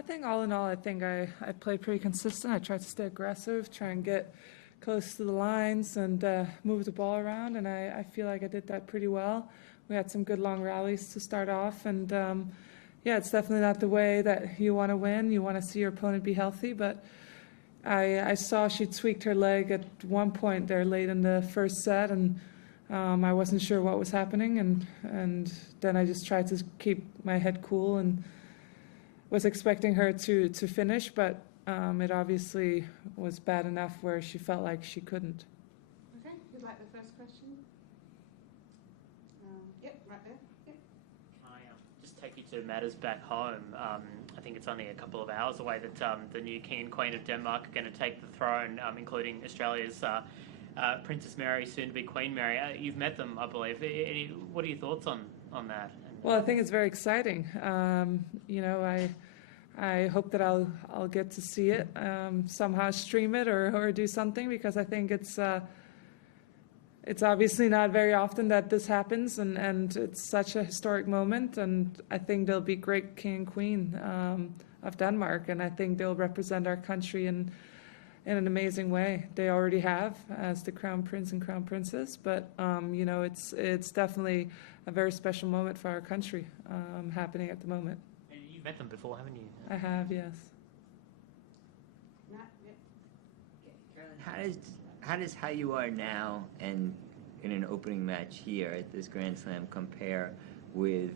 I think all in all, I think I played pretty consistent. I tried to stay aggressive, try and get close to the lines and move the ball around, and I feel like I did that pretty well. We had some good long rallies to start off, and yeah, it's definitely not the way that you want to win. You want to see your opponent be healthy, but I saw she tweaked her leg at one point there late in the first set, and I wasn't sure what was happening, and then I just tried to keep my head cool and was expecting her to finish, but it obviously was bad enough where she felt like she couldn't. Okay, who'd like the first question? Yep, right there. Yep. Can I just take you to matters back home? I think it's only a couple of hours away that the new King and Queen of Denmark are going to take the throne, including Australia's Princess Mary, soon to be Queen Mary. You've met them, I believe. What are your thoughts on that? Well, I think it's very exciting. You know, I hope that I'll get to see it, somehow stream it or do something, because I think it's obviously not very often that this happens, and it's such a historic moment, and I think they'll be great king and queen of Denmark, and I think they'll represent our country in an amazing way. They already have as the crown prince and crown princess, but you know, it's definitely a very special moment for our country happening at the moment. You've met them before, haven't you? I have, yes. Matt, yep. Carolyn, how does how you are now and in an opening match here at this Grand Slam compare with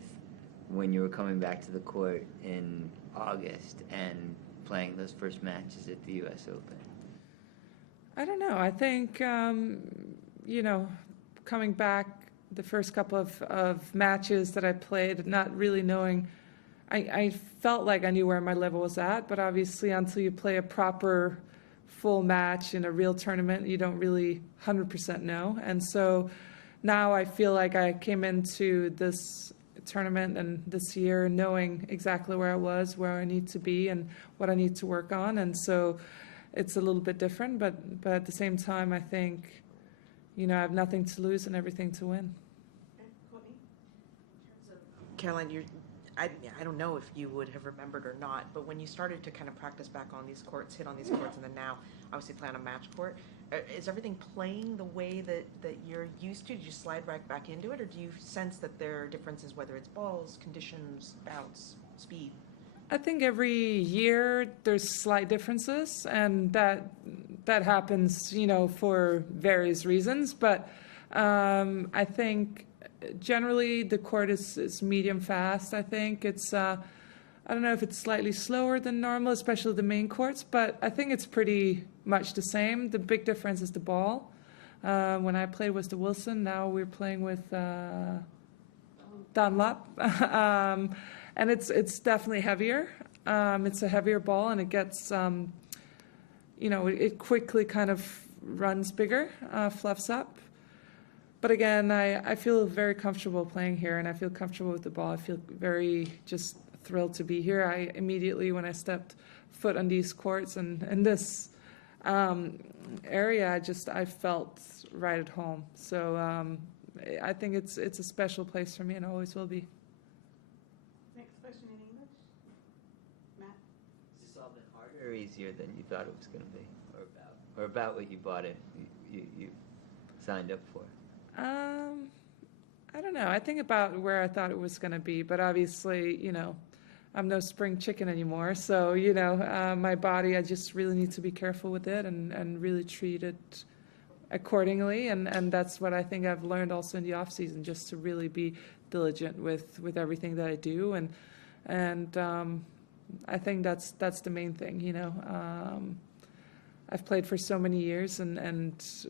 when you were coming back to the court in August and playing those first matches at the U.S. Open? I don't know. I think, you know, coming back the first couple of matches that I played, not really knowing, I felt like I knew where my level was at, but obviously until you play a proper full match in a real tournament, you don't really 100% know. And so now I feel like I came into this tournament and this year knowing exactly where I was, where I need to be, and what I need to work on. And so it's a little bit different, but at the same time, I think, you know, I have nothing to lose and everything to win. Okay, Courtney? Caroline, I don't know if you would have remembered or not, but when you started to kind of practice back on these courts, hit on these courts, and then now obviously play on a match court, is everything playing the way that you're used to? Do you slide right back into it, or do you sense that there are differences, whether it's balls, conditions, bounce, speed? I think every year there's slight differences, and that happens, you know, for various reasons. But I think generally the court is medium fast. I think it's I don't know if it's slightly slower than normal, especially the main courts, but I think it's pretty much the same. The big difference is the ball. When I played with the Wilson, now we're playing with Dunlop. And it's definitely heavier. It's a heavier ball, and it gets, you know, it quickly kind of runs bigger, fluffs up. But again, I feel very comfortable playing here, and I feel comfortable with the ball. I feel very just thrilled to be here. I immediately, when I stepped foot on these courts and in this area, I felt right at home. So I think it's a special place for me, and always will be. Next question in English. Matt? Has this all been harder or easier than you thought it was going to be, or about what you bought it, you signed up for? I don't know. I think about where I thought it was going to be, but obviously, you know, I'm no spring chicken anymore. So, you know, my body, I just really need to be careful with it and really treat it accordingly. And that's what I think I've learned also in the off season, just to really be diligent with everything that I do. And I think that's the main thing, you know. I've played for so many years and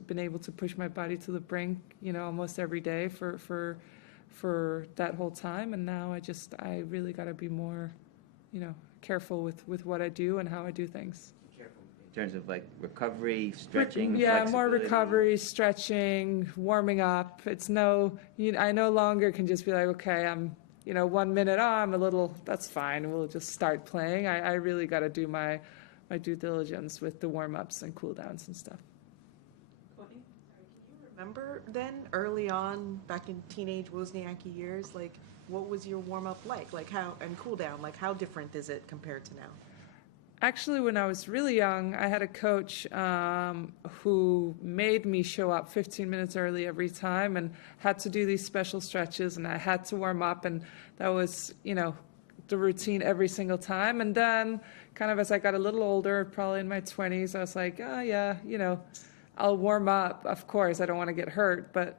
been able to push my body to the brink, you know, almost every day for that whole time. And now I really got to be more, you know, careful with what I do and how I do things. Careful in terms of like recovery, stretching, yeah, more recovery, stretching, warming up. It's I no longer can just be like, okay, I'm, you know, 1 minute, I'm a little, that's fine, we'll just start playing. I really got to do my due diligence with the warm-ups and cool-downs and stuff. Courtney? Sorry, can you remember then, early on, back in teenage Wozniacki years, like what was your warm up like? Like how, and cool down, like how different is it compared to now? Actually, when I was really young, I had a coach who made me show up 15 minutes early every time and had to do these special stretches, and I had to warm up, and that was, the routine every single time. And then kind of as I got a little older, probably in my 20s, I was like, oh yeah, I'll warm up. Of course, I don't want to get hurt, but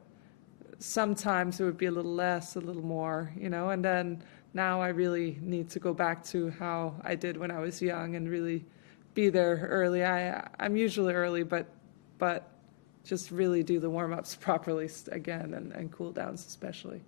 sometimes it would be a little less, a little more, and then now I really need to go back to how I did when I was young and really be there early. I'm usually early, but just really do the warm-ups properly again and cool downs especially.